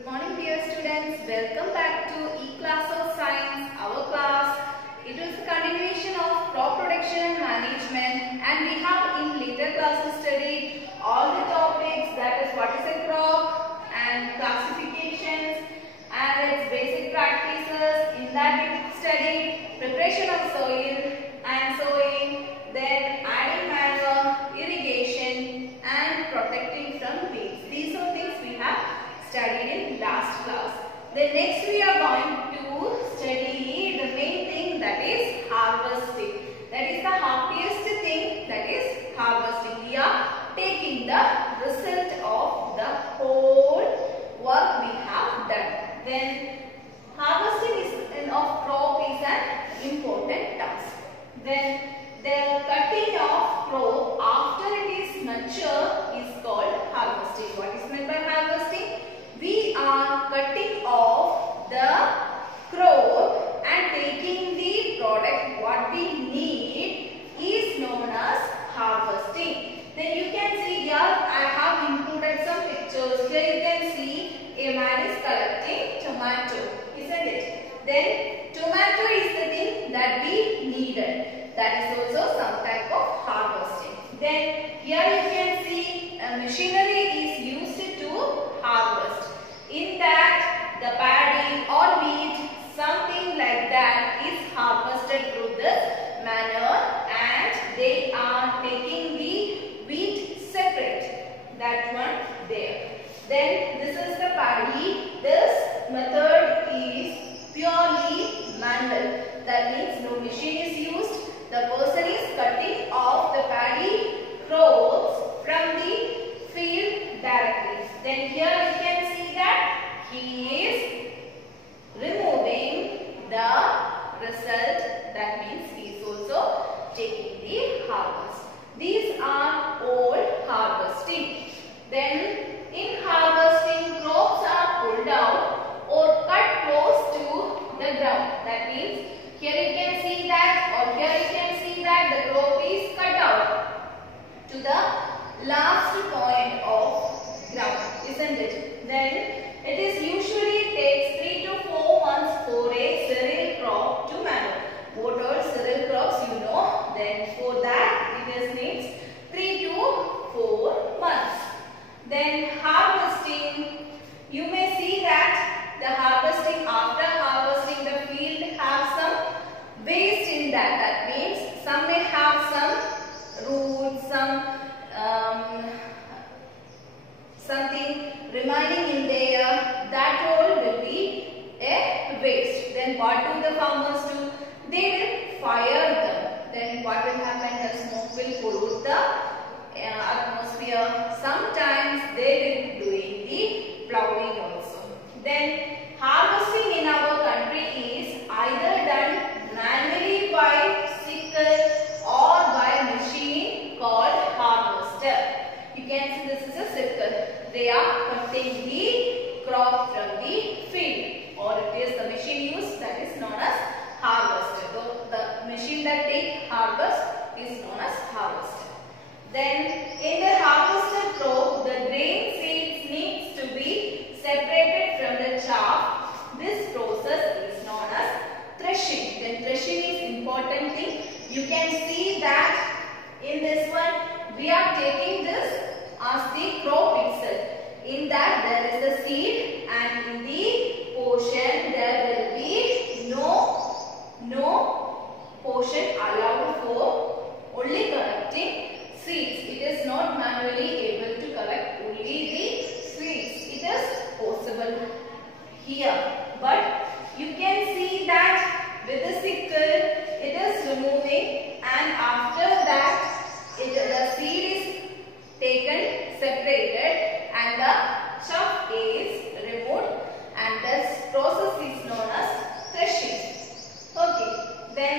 Good morning dear students, welcome back to E-Class of Science, our class. It is a continuation of crop production and management, and we have in later classes studied all the topics, that is what is a crop and classifications and its basic practices. In that we studied preparation of soil and sowing, then adding manure, irrigation and protecting from weeds. These are things we have studied in last class. Then next we are going to study the main thing, that is harvesting. That is the happiest thing, that is harvesting. We are taking the result of the whole work we have done. Then harvesting of crop is an important task. Then the cutting of crop after it is mature is called harvesting. What is meant by harvesting? We are cutting off the crop and taking the product what we need is known as harvesting. Then you can see here I have included some pictures. Here you can see a man is collecting tomato, isn't it? Then tomato is the thing that we needed. That is also some type of harvesting. Then here you can see a machinery is used to harvest. In that the paddy or wheat, something like that is harvested through this manner, and they are taking the wheat separate. That one there. Then this is the paddy. This method is purely manual. That means no machine is used. The person is cutting off the paddy crops from the field directly. Then here you can see that he is removing the result. That means he is also taking the harvest. These are all harvesting. Then in harvesting, crops are pulled out or cut close to the ground. That means here you can see that, or here you can see that the crop is cut out to the last point of ground, isn't it? Then it is usually takes 3 to 4 months for a cereal crop to mature. What are cereal crops you know? Then for that it is needs 3 to 4 months. Then harvesting, you may see that the harvesting, after harvesting the field have some waste in that. That means some may have some roots, something remaining in there. That all will be a waste. Then what do the farmers do? They will fire them. Then what will happen? The smoke will pollute the atmosphere. Sometimes they will do the plowing also. Then harvesting in our country is either done manually by sickle or by machine called harvester. You can see this is a sickle. They are cutting the crop from the field, or it is the machine used, that is known as harvester. So the machine that takes harvest is known as harvester. Then in the harvested crop, the grain seeds needs to be separated from the chaff. This process is known as threshing. Then threshing is important thing. You can see that in this one we are taking this as the crop itself. In that there is the seed, and in the portion there will be no portion allowed for only collecting seeds. It is not manually able to collect only the seeds. It is possible here, but you can see that with the sickle it is removing, and after that the seed is taken, separated, and the chaff is removed, and this process is known as threshing. Okay, then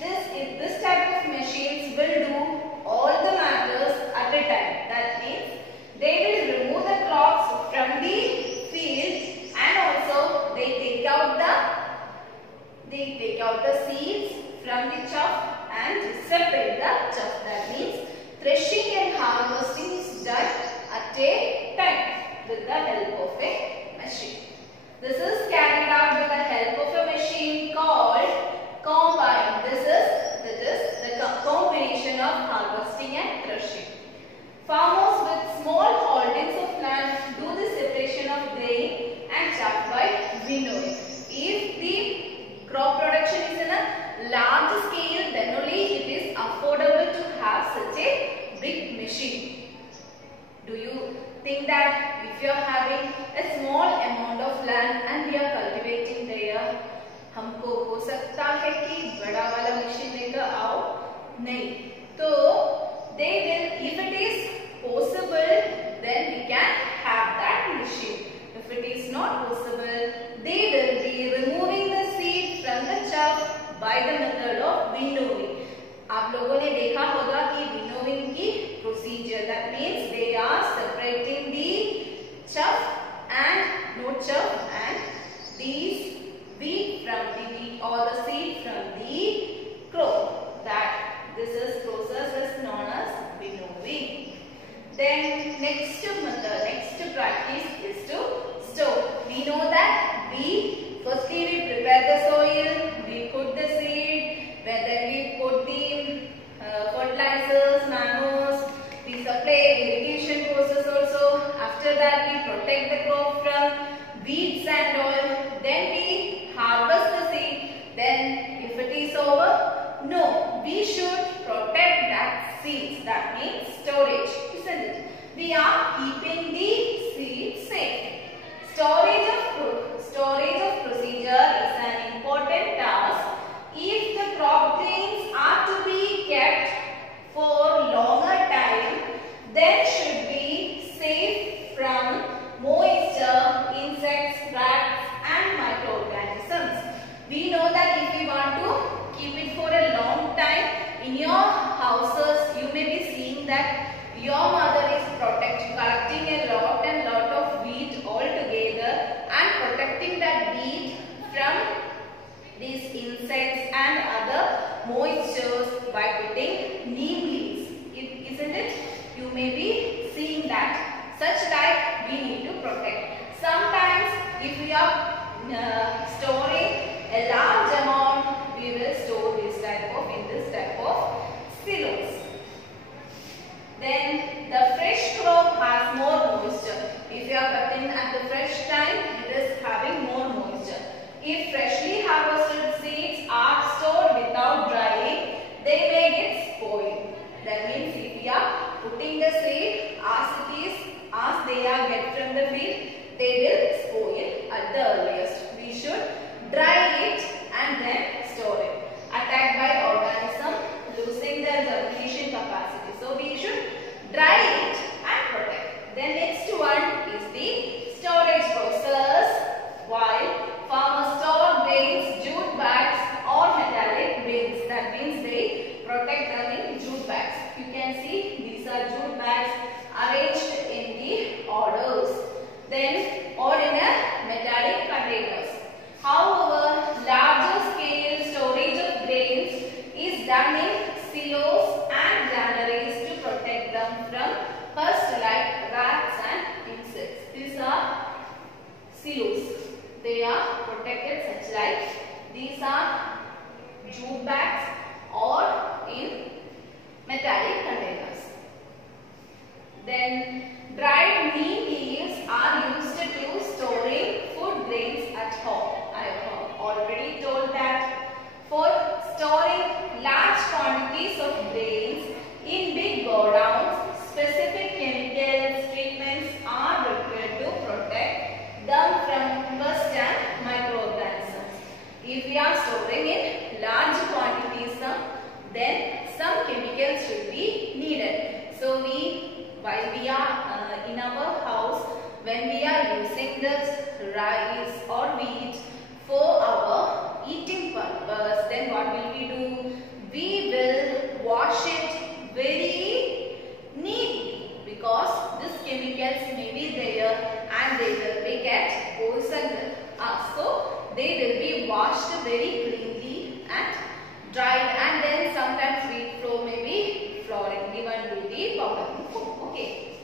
this type of machines will do all the matters at a time. That means they will remove the crops from the field, and also they take out the seeds from the chaff and separate the chaff. That means threshing हमको हो सकता है कि बड़ा वाला machine लेकर आओ, नहीं, तो they will, if it is possible, then we can have that machine. If it is not possible, they will be removing the seed from the chaff by the method of winnowing. आप लोगों ने देखा होगा कि winnowing की procedure, that means they are separating the chaff and not chaff and these wheat from the wheat or the seed from the crop. That this is process is known as winnowing. Then next method, next practice is to store. We know that firstly we prepare the soil, we put the seed, then we put the fertilizers, manures, we supply irrigation process also. After that we protect the crop from weeds and all. Then we harvest the seed. Then if it is over, no, we should protect that seeds. That means storage, isn't it? We are keeping the seed safe. Storage of procedure is an important task. If the crop grains are to be kept for longer time, then should be safe from moisture, insects, rats and microorganisms. We know that if we want to keep it for a long time in your houses, you may be seeing that your mother is collecting a lot of wheat all together and protecting that wheat from these insects and other moistures by putting neem leaves. Isn't it? You may be seeing that. Such like we need to protect. Sometimes if we are storing a large amount, we will store this type of silos. Then the fresh crop has more moisture. If you are cutting at the fresh time, it is having more moisture. If freshly harvested seeds are stored without drying, they may get spoiled. That means if we are putting the seed as they are get from the field, they will spoil at the earliest. We should dry it and then store it. Attacked by organism, losing their germination capacity. So we should dry it and protect. Then next one is the storage process. While farmers store grains, jute bags or metallic bins. That means they protect them in jute bags. You can see these are jute bags arranged in the orders. Then or in a metallic containers. However, larger scale storage of grains is done in silos and granaries to protect them from pests like rats and insects. These are silos. They are protected such like these are jute bags or in metallic containers. Then dried neem leaves are used to storing food grains at home. I have already told that for storing large quantities of grains in big godowns, specific chemicals treatments are required to protect them from pests and microorganisms. If we are storing in large quantities, then some chemicals should be needed. So while we are in our house, when we are using this rice or wheat for our eating purpose, then what will we do? We will wash it very neatly because these chemicals may be there and they will be get poisoned. So they will be washed very cleanly and dried, and then sometimes wheat flour may be flooring given to the public. Okay.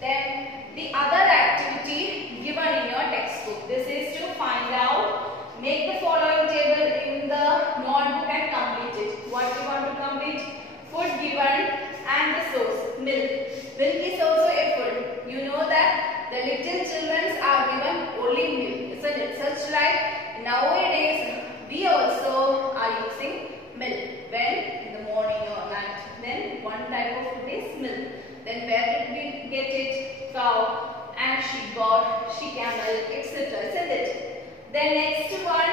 Then the other activity given in your textbook. This is to find out, make the following table in the notebook and complete it. What you want to complete? Food given and the source. Milk. Milk is also a food. You know that the little children are given only milk. Isn't it? Such like nowadays we also are using milk when in the morning or night. Then one type of food is milk. Then where did we get it? Cow and sheep goat, sheep camel, etc. Isn't it? Then next one,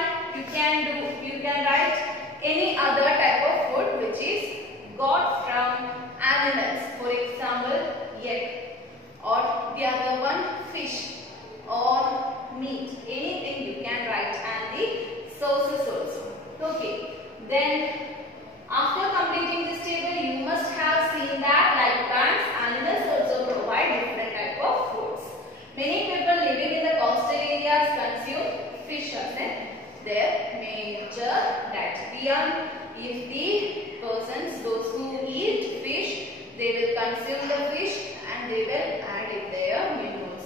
you can write any other type of food which is got from animals. For example, egg, or the other one fish or meat. Anything you can write, and the sources also. Okay. Then after completing this table, you must have seen that like plants, animals also provide different type of foods. Many people living in the coastal areas consume fish as their major diet. If the persons, those who eat fish, they will consume the fish and they will add in their menus.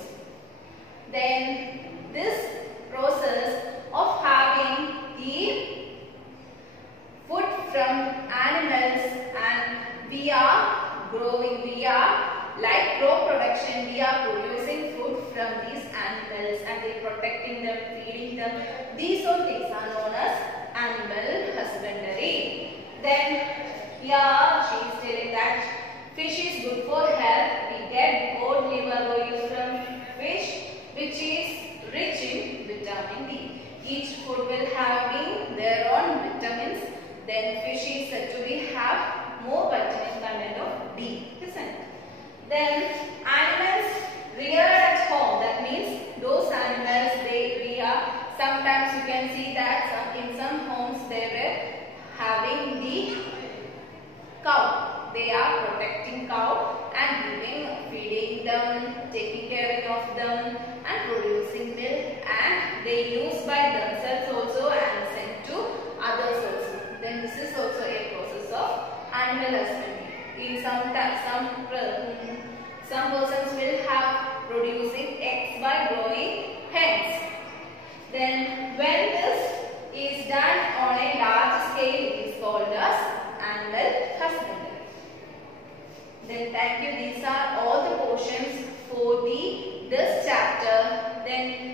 Then this process of having the food from animals, and we are growing, we are like crop production, we are producing food from these animals and they protecting them, feeding them. These all things are known as animal husbandry. Then here she is telling that fish is good for health. We get goat liver oil from fish, which is rich in vitamin D. Each food will have their own vitamins. Then fish is said to be have more vitamin content of D, isn't it? Then animals reared at home. That means those animals we are sometimes you can see that in some homes they were having the cow. They are protecting cow and feeding them, taking care of them and producing milk, and they use by themselves also and send to others also. Then this is also a process of animal husbandry. In some persons will have producing eggs by growing hens. Then when this is done on a large scale, it is called as animal husbandry. Then thank you. These are all the portions for this chapter. Then